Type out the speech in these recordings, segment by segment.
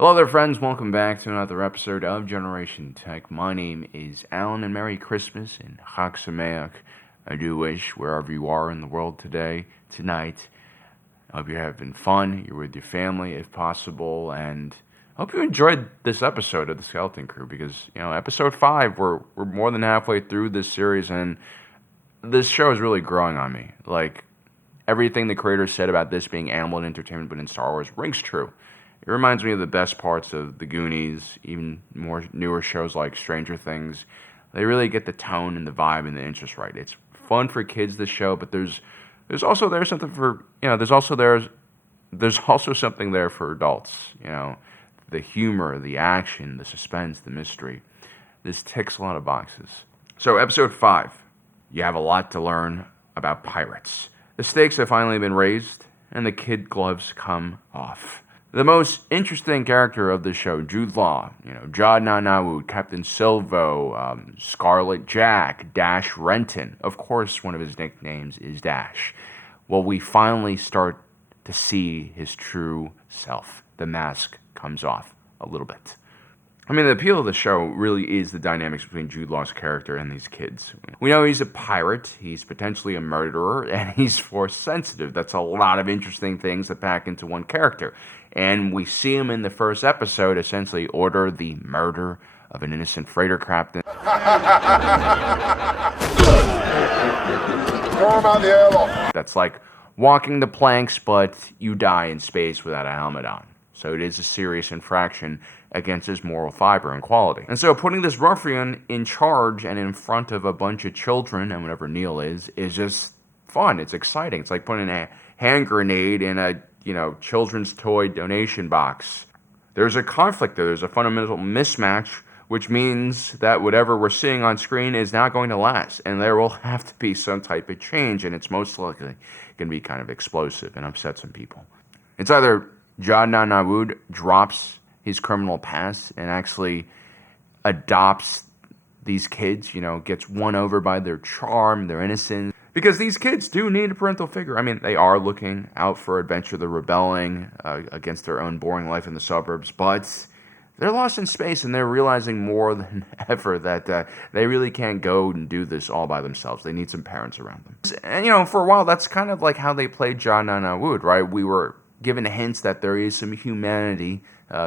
Hello there, friends. Welcome back to another episode of Generation Tech. My name is Alan, and Merry Christmas and Chag Sameach. I do wish, wherever you are in the world tonight, I hope you're having fun, you're with your family if possible, and I hope you enjoyed this episode of The Skeleton Crew, because, episode 5, we're more than halfway through this series, and this show is really growing on me. Like, everything the creators said about this being animal entertainment but in Star Wars rings true. It reminds me of the best parts of The Goonies, even more newer shows like Stranger Things. They really get the tone and the vibe and the interest right. It's fun for kids, this show, but there's also something for, there's also something there for adults, the humor, the action, the suspense, the mystery. This ticks a lot of boxes. So episode 5, you have a lot to learn about pirates. The stakes have finally been raised, and the kid gloves come off. The most interesting character of the show, Jude Law, Jod Nanawood, Captain Silvo, Scarlet Jack, Dash Renton. Of course, one of his nicknames is Dash. Well, we finally start to see his true self. The mask comes off a little bit. I mean, the appeal of the show really is the dynamics between Jude Law's character and these kids. We know he's a pirate, he's potentially a murderer, and he's force sensitive. That's a lot of interesting things to pack into one character. And we see him in the first episode essentially order the murder of an innocent freighter captain. That's like walking the planks, but you die in space without a helmet on. So it is a serious infraction against his moral fiber and quality. And so putting this ruffian in charge and in front of a bunch of children, and whatever Neil is just fun. It's exciting. It's like putting a hand grenade in a, children's toy donation box. There's a conflict there. There's a fundamental mismatch, which means that whatever we're seeing on screen is not going to last. And there will have to be some type of change, and it's most likely going to be kind of explosive and upset some people. It's either Jod Nanawood drops his criminal past and actually adopts these kids, gets won over by their charm, their innocence. Because these kids do need a parental figure. I mean, they are looking out for adventure. They're rebelling against their own boring life in the suburbs. But they're lost in space, and they're realizing more than ever that they really can't go and do this all by themselves. They need some parents around them. And, for a while, that's kind of like how they played Jod Nanawood, right? We were given hints that there is some humanity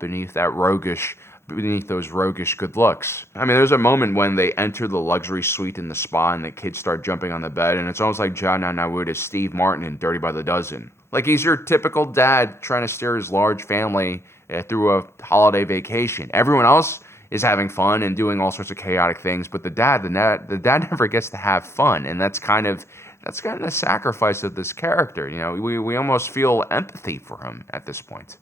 beneath those roguish good looks. I mean, there's a moment when they enter the luxury suite in the spa and the kids start jumping on the bed, and it's almost like Jod Nanawood is Steve Martin in Dirty by the Dozen. Like, he's your typical dad trying to steer his large family through a holiday vacation. Everyone else is having fun and doing all sorts of chaotic things, but the dad never gets to have fun, and that's kind of a sacrifice of this character. We almost feel empathy for him at this point.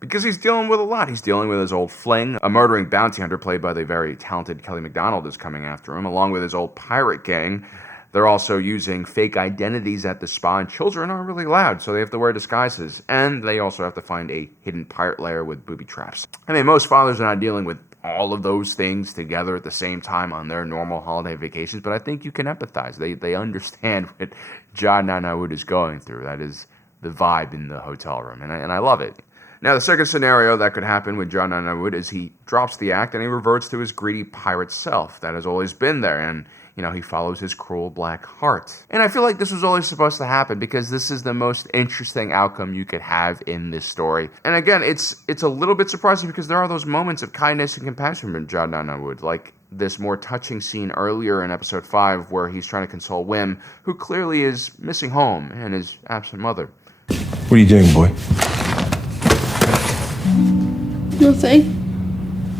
Because he's dealing with a lot. He's dealing with his old fling. A murdering bounty hunter played by the very talented Kelly MacDonald is coming after him, along with his old pirate gang. They're also using fake identities at the spa, and children aren't really allowed, so they have to wear disguises. And they also have to find a hidden pirate lair with booby traps. I mean, most fathers are not dealing with all of those things together at the same time on their normal holiday vacations, but I think you can empathize. They understand what Jod Nanawood is going through. That is the vibe in the hotel room, and I love it. Now, the second scenario that could happen with Jod Nanawood is he drops the act and he reverts to his greedy pirate self that has always been there, and he follows his cruel black heart. And I feel like this was always supposed to happen because this is the most interesting outcome you could have in this story. And again, it's a little bit surprising because there are those moments of kindness and compassion from Jod Nanawood, like this more touching scene earlier in episode 5 where he's trying to console Wim, who clearly is missing home and his absent mother. What are you doing, boy? Nothing.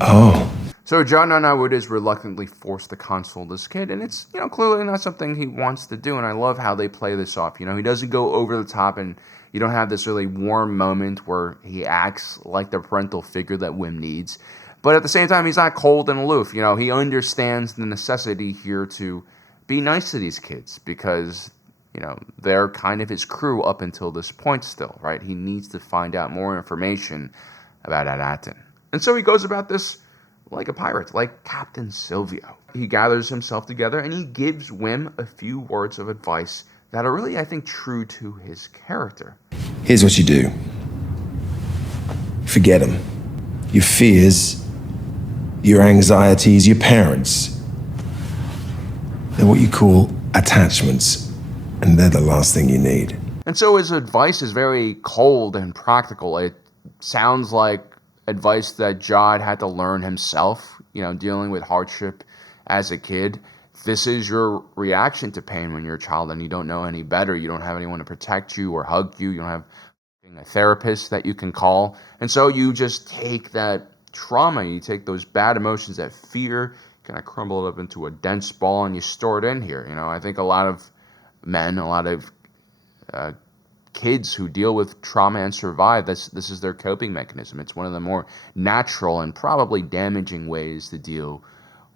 Oh. So Jod Nanawood is reluctantly forced to console this kid, and it's, clearly not something he wants to do, and I love how they play this off. He doesn't go over the top, and you don't have this really warm moment where he acts like the parental figure that Wim needs. But at the same time, he's not cold and aloof. He understands the necessity here to be nice to these kids because, they're kind of his crew up until this point still, right? He needs to find out more information about Adatin. And so he goes about this like a pirate, like Captain Silvio. He gathers himself together and he gives Wim a few words of advice that are really, I think, true to his character. Here's what you do. Forget him. your fears, your anxieties, your parents. They're what you call attachments, and they're the last thing you need. And so his advice is very cold and practical. It sounds like advice that Jude had to learn himself, dealing with hardship as a kid. This is your reaction to pain when you're a child and you don't know any better. You don't have anyone to protect you or hug you. You don't have a therapist that you can call. And so you just take that trauma, you take those bad emotions, that fear, kind of crumble it up into a dense ball and you store it in here. I think a lot of men, a lot of kids who deal with trauma and survive, this is their coping mechanism. It's one of the more natural and probably damaging ways to deal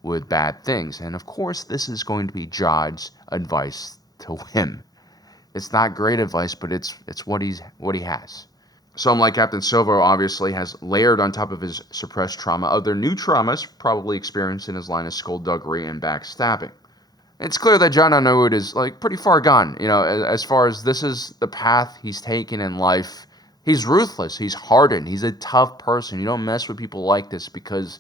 with bad things. And of course, this is going to be Jude's advice to him. It's not great advice, but it's what he has. So unlike Captain Silvo, obviously has layered on top of his suppressed trauma other new traumas probably experienced in his line of skullduggery and backstabbing. It's clear that Jude Law is pretty far gone, as far as this is the path he's taken in life. He's ruthless, he's hardened, he's a tough person. You don't mess with people like this because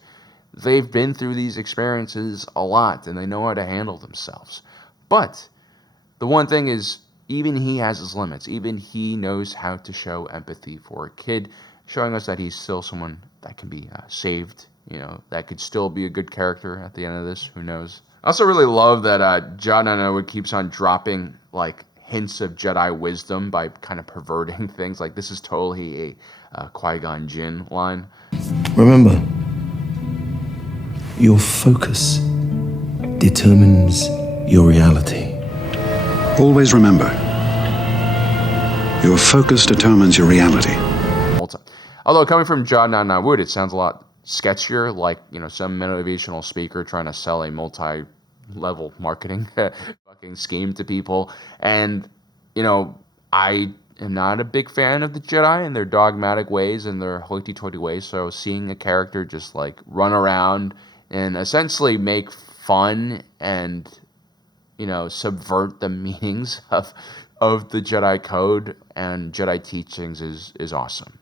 they've been through these experiences a lot and they know how to handle themselves. But the one thing is, even he has his limits. Even he knows how to show empathy for a kid, showing us that he's still someone that can be saved, that could still be a good character at the end of this. Who knows? I also really love that Jude Law keeps on dropping hints of Jedi wisdom by kind of perverting things. This is totally a Qui-Gon Jinn line. Remember, your focus determines your reality. Always remember, your focus determines your reality. Although coming from Jude Law, it sounds a lot sketchier, some motivational speaker trying to sell a multi-level marketing fucking scheme to people. And, I am not a big fan of the Jedi and their dogmatic ways and their hoity-toity ways. So seeing a character just run around and essentially make fun and subvert the meanings of the Jedi code and Jedi teachings is awesome.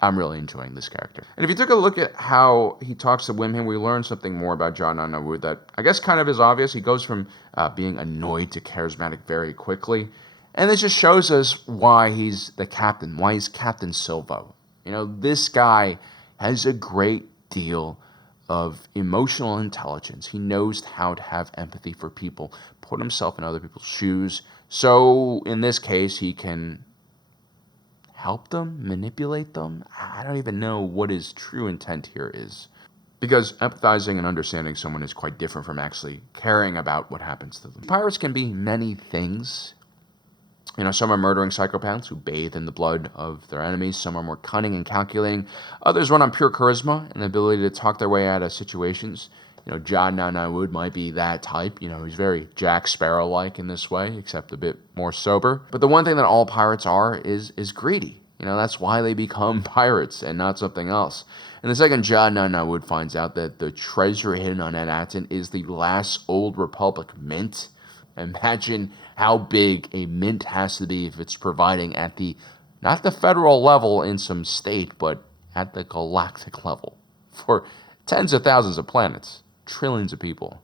I'm really enjoying this character. And if you took a look at how he talks to women, we learn something more about Jude Law that I guess kind of is obvious. He goes from being annoyed to charismatic very quickly. And this just shows us why he's the captain, why he's Captain Silvo. This guy has a great deal of emotional intelligence. He knows how to have empathy for people, put himself in other people's shoes. So in this case, he can help them, manipulate them. I don't even know what his true intent here is. Because empathizing and understanding someone is quite different from actually caring about what happens to them. Pirates can be many things. Some are murdering psychopaths who bathe in the blood of their enemies. Some are more cunning and calculating. Others run on pure charisma and the ability to talk their way out of situations. Jude Law might be that type. He's very Jack Sparrow-like in this way, except a bit more sober. But the one thing that all pirates are is greedy. That's why they become pirates and not something else. And the second Jude Law finds out that the treasure hidden on Anatin is the last Old Republic mint. Imagine how big a mint has to be if it's providing at not the federal level in some state, but at the galactic level for tens of thousands of planets, trillions of people.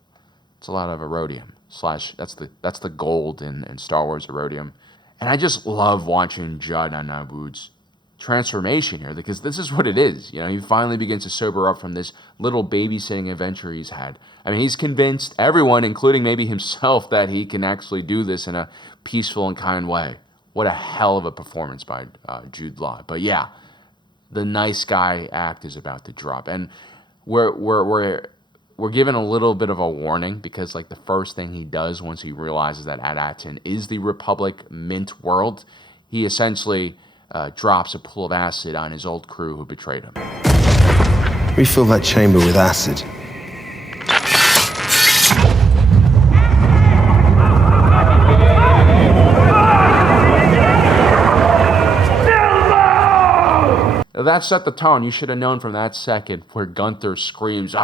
It's a lot of erodium. That's the gold in Star Wars, erodium. And I just love watching Jude Law's transformation here, because this is what it is. He finally begins to sober up from this little babysitting adventure he's had. He's convinced everyone, including maybe himself, that he can actually do this in a peaceful and kind way. What a hell of a performance by Jude Law. But yeah, the nice guy act is about to drop, and we're given a little bit of a warning, because the first thing he does once he realizes that Anatin is the Republic mint world, he essentially drops a pool of acid on his old crew who betrayed him. Refill that chamber with acid. That set the tone. You should have known from that second where Gunther screams,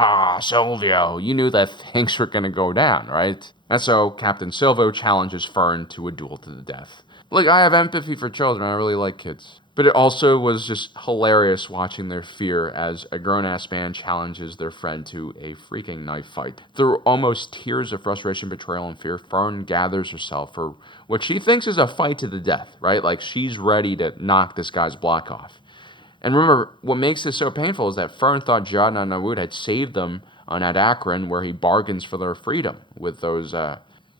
Silvio. You knew that things were going to go down, right? And so Captain Silvo challenges Fern to a duel to the death. Look, I have empathy for children. I really like kids. But it also was just hilarious watching their fear as a grown-ass man challenges their friend to a freaking knife fight. Through almost tears of frustration, betrayal, and fear, Fern gathers herself for what she thinks is a fight to the death, right? Like, she's ready to knock this guy's block off. And remember, what makes this so painful is that Fern thought Jad and Nawood had saved them on Akron, where he bargains for their freedom with those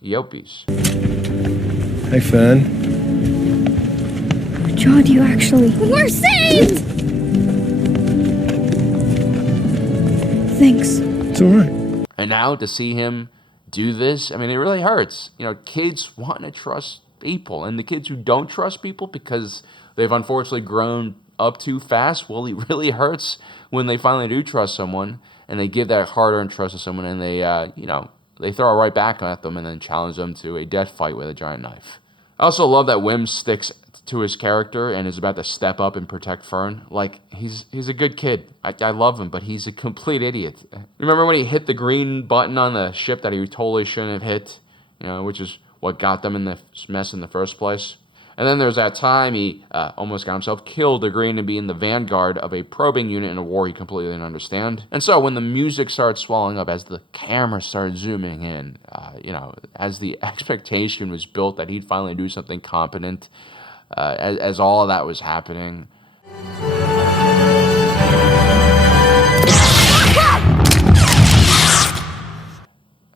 Eopis. Hey, Fern. Jod, you actually... We're saved! Thanks. It's all right. And now to see him do this, I mean, it really hurts. You know, kids want to trust people, and the kids who don't trust people because they've unfortunately grown up too fast, well, it really hurts when they finally do trust someone, and they give that hard-earned trust to someone, and they, they throw it right back at them and then challenge them to a death fight with a giant knife. I also love that Wim sticks to his character and is about to step up and protect Fern. Like, he's a good kid. I love him, but he's a complete idiot. Remember when he hit the green button on the ship that he totally shouldn't have hit? You know, which is what got them in the mess in the first place. And then there's that time he almost got himself killed, agreeing to be in the vanguard of a probing unit in a war he completely didn't understand. And so when the music started swelling up, as the camera started zooming in, as the expectation was built that he'd finally do something competent, as all of that was happening,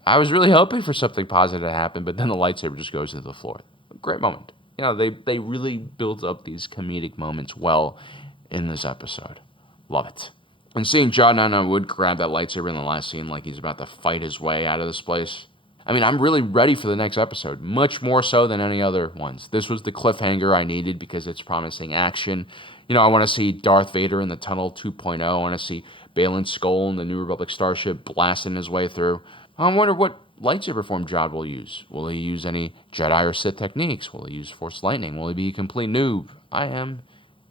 I was really hoping for something positive to happen, but then the lightsaber just goes into the floor. Great moment. You know, they really built up these comedic moments well in this episode. Love it. And seeing John Wood grab that lightsaber in the last scene like he's about to fight his way out of this place. I mean, I'm really ready for the next episode, much more so than any other ones. This was the cliffhanger I needed because it's promising action. You know, I want to see Darth Vader in the Tunnel 2.0. I want to see Baylan Skoll in the New Republic starship blasting his way through. I wonder what lightsaber form Jod will use. Will he use any Jedi or Sith techniques? Will he use Force Lightning? Will he be a complete noob? I am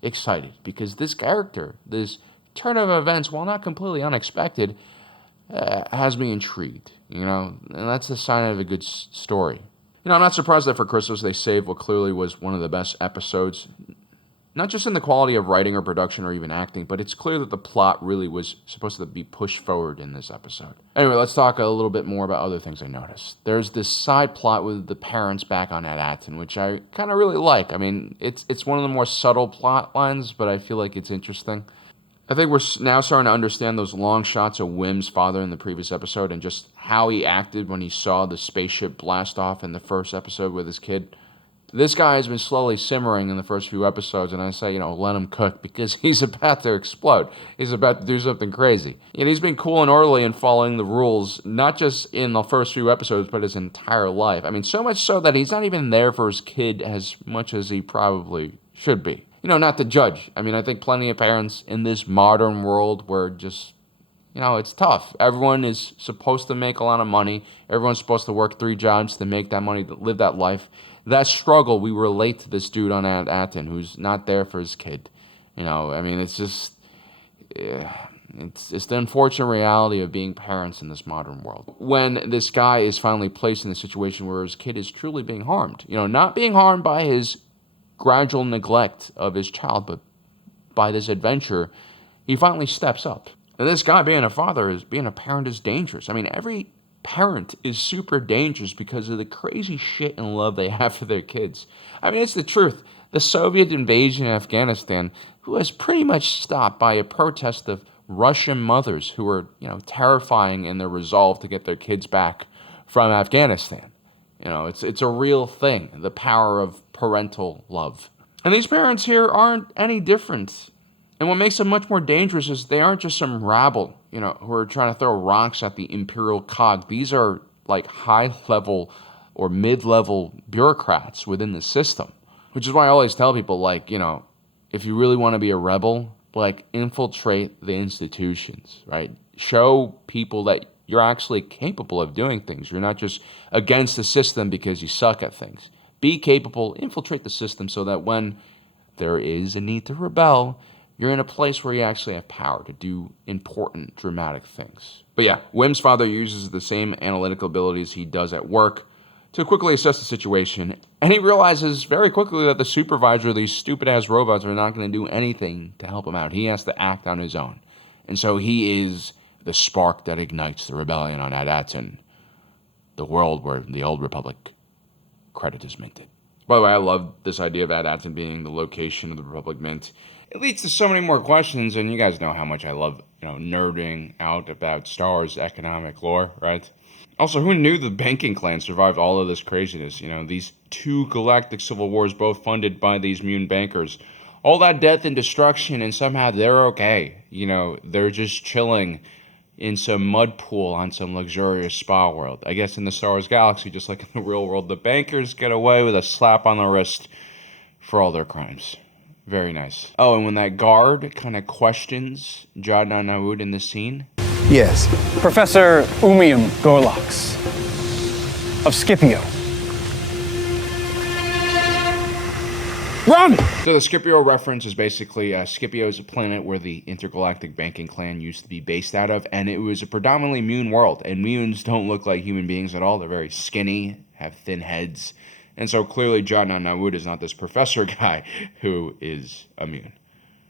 excited because this character, this turn of events, while not completely unexpected, has me intrigued, you know, and that's a sign of a good story. You know, I'm not surprised that for Christmas they saved what clearly was one of the best episodes, not just in the quality of writing or production or even acting, but it's clear that the plot really was supposed to be pushed forward in this episode. Anyway, let's talk a little bit more about other things I noticed. There's this side plot with the parents back on Akron, which I kind of really like. I mean, it's one of the more subtle plot lines, but I feel like it's interesting. I think we're now starting to understand those long shots of Wim's father in the previous episode and just how he acted when he saw the spaceship blast off in the first episode with his kid. This guy has been slowly simmering in the first few episodes, and I say, you know, let him cook because he's about to explode. He's about to do something crazy. And he's been cool and orderly in following the rules, not just in the first few episodes, but his entire life. I mean, so much so that he's not even there for his kid as much as he probably should be. You know, not to judge. I mean, I think plenty of parents in this modern world where just, you know, it's tough. Everyone is supposed to make a lot of money. Everyone's supposed to work 3 jobs to make that money, to live that life. That struggle, we relate to this dude on Akron who's not there for his kid. You know, I mean, it's just, it's the unfortunate reality of being parents in this modern world. When this guy is finally placed in a situation where his kid is truly being harmed, you know, not being harmed by his gradual neglect of his child, but by this adventure, he finally steps up. And this guy being a father, being a parent is dangerous. I mean, every parent is super dangerous because of the crazy shit and love they have for their kids. I mean, it's the truth. The Soviet invasion of Afghanistan was pretty much stopped by a protest of Russian mothers who were, you know, terrifying in their resolve to get their kids back from Afghanistan. You know, it's a real thing, the power of parental love. And these parents here aren't any different. And what makes them much more dangerous is they aren't just some rabble, you know, who are trying to throw rocks at the imperial cog. These are like high-level or mid-level bureaucrats within the system, which is why I always tell people, like, you know, if you really want to be a rebel, like, infiltrate the institutions, right? Show people that you're actually capable of doing things. You're not just against the system because you suck at things. Be capable, infiltrate the system so that when there is a need to rebel, you're in a place where you actually have power to do important, dramatic things. But yeah, Wim's father uses the same analytical abilities he does at work to quickly assess the situation And he realizes very quickly that the supervisor of these stupid-ass robots are not going to do anything to help him out. He has to act on his own. And so he is the spark that ignites the rebellion on Adatin, the world where the Old Republic credit is minted. By the way, I love this idea of Adatin being the location of the Republic Mint. It leads to so many more questions, and you guys know how much I love, nerding out about Star Wars economic lore, right? Also, who knew the banking clan survived all of this craziness? These two galactic civil wars, both funded by these mutant bankers. All that death and destruction, and somehow they're okay. They're just chilling in some mud pool on some luxurious spa world. I guess in the Star Wars galaxy, just like in the real world, the bankers get away with a slap on the wrist for all their crimes. Very nice. Oh, and when that guard kind of questions Jude Law in this scene. Yes. Professor Umium Gorlox of Scipio. Run! So the Scipio reference is basically Scipio is a planet where the intergalactic banking clan used to be based out of, and it was a predominantly mutant world. And mutants don't look like human beings at all. They're very skinny, have thin heads. And so clearly Jude Law is not this professor guy who is immune.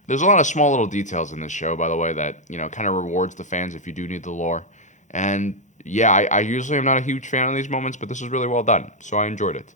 There's a lot of small little details in this show, by the way, that, kind of rewards the fans if you do need the lore. And yeah, I usually am not a huge fan of these moments, but this is really well done, so I enjoyed it.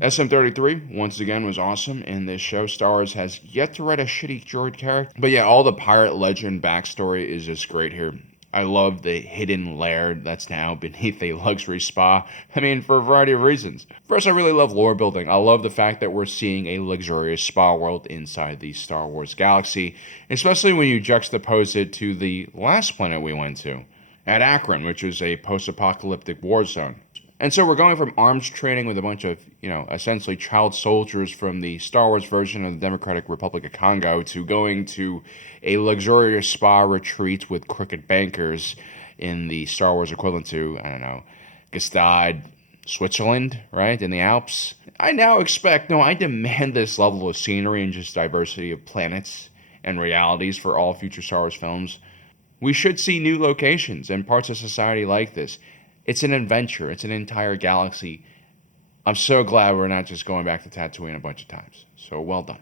SM33, once again, was awesome in this show. Star Wars has yet to write a shitty droid character. But yeah, all the pirate legend backstory is just great here. I love the Hidden Lair that's now beneath a luxury spa. For a variety of reasons. First, I really love lore building. I love the fact that we're seeing a luxurious spa world inside the Star Wars galaxy, especially when you juxtapose it to the last planet we went to, at Akron, which is a post-apocalyptic war zone. And so we're going from arms training with a bunch of, essentially child soldiers from the Star Wars version of the Democratic Republic of Congo to going to a luxurious spa retreat with crooked bankers in the Star Wars equivalent to, Gstaad, Switzerland, right, in the Alps. I demand this level of scenery and just diversity of planets and realities for all future Star Wars films. We should see new locations and parts of society like this. It's an adventure. It's an entire galaxy. I'm so glad we're not just going back to Tatooine a bunch of times. So well done.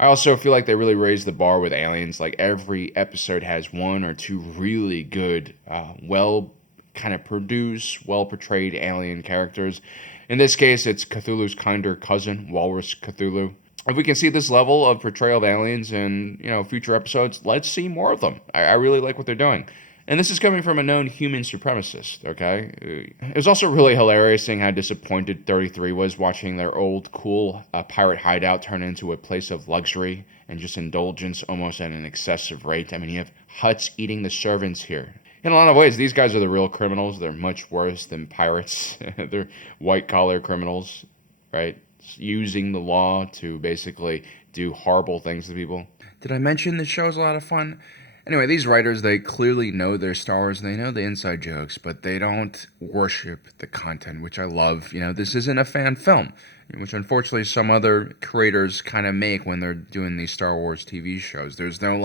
I also feel like they really raised the bar with aliens. Like every episode has one or two really good, well kind of produced, well portrayed alien characters. In this case, it's Cthulhu's kinder cousin, Walrus Cthulhu. If we can see this level of portrayal of aliens in, future episodes, let's see more of them. I really like what they're doing. And this is coming from a known human supremacist, okay? It was also really hilarious seeing how disappointed 33 was watching their old, cool pirate hideout turn into a place of luxury and just indulgence almost at an excessive rate. You have Hutts eating the servants here. In a lot of ways, these guys are the real criminals. They're much worse than pirates. They're white-collar criminals, right? Using the law to basically do horrible things to people. Did I mention this show is a lot of fun? Anyway, these writers, they clearly know their Star Wars, and they know the inside jokes, but they don't worship the content, which I love. This isn't a fan film, which unfortunately some other creators kind of make when they're doing these Star Wars TV shows. There's no,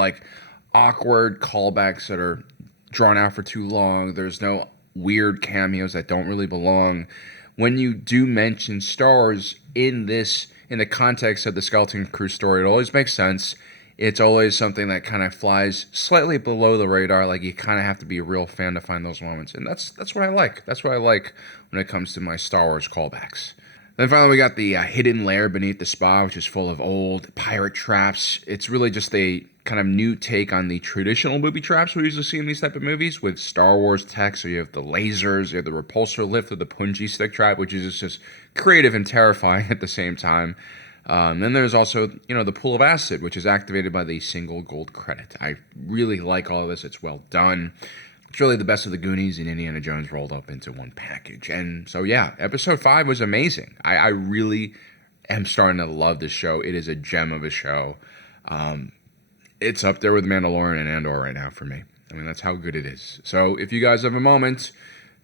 awkward callbacks that are drawn out for too long. There's no weird cameos that don't really belong. When you do mention Star Wars in the context of the Skeleton Crew story, it always makes sense. It's always something that kind of flies slightly below the radar. You kind of have to be a real fan to find those moments. And that's what I like. That's what I like when it comes to my Star Wars callbacks. Then finally we got the Hidden Lair beneath the spa, which is full of old pirate traps. It's really just a kind of new take on the traditional booby traps we usually see in these type of movies with Star Wars tech. So you have the lasers, you have the repulsor lift, or the punji stick trap, which is just creative and terrifying at the same time. Then there's also, the pool of acid, which is activated by the single gold credit. I really like all of this. It's well done. It's really the best of the Goonies and Indiana Jones rolled up into one package. And so, yeah, episode 5 was amazing. I really am starting to love this show. It is a gem of a show. It's up there with Mandalorian and Andor right now for me. That's how good it is. So if you guys have a moment,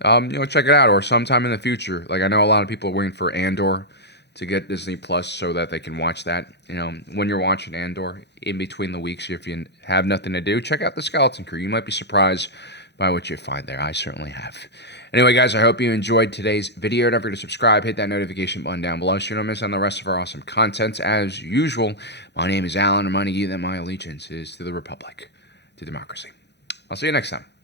check it out. Or sometime in the future. I know a lot of people are waiting for Andor to get Disney Plus so that they can watch that. When you're watching Andor, in between the weeks, if you have nothing to do, check out the Skeleton Crew. You might be surprised by what you find there. I certainly have. Anyway, guys, I hope you enjoyed today's video. Don't forget to subscribe, hit that notification button down below so you don't miss on the rest of our awesome content. As usual, my name is Alan, reminding you that my allegiance is to the Republic, to democracy. I'll see you next time.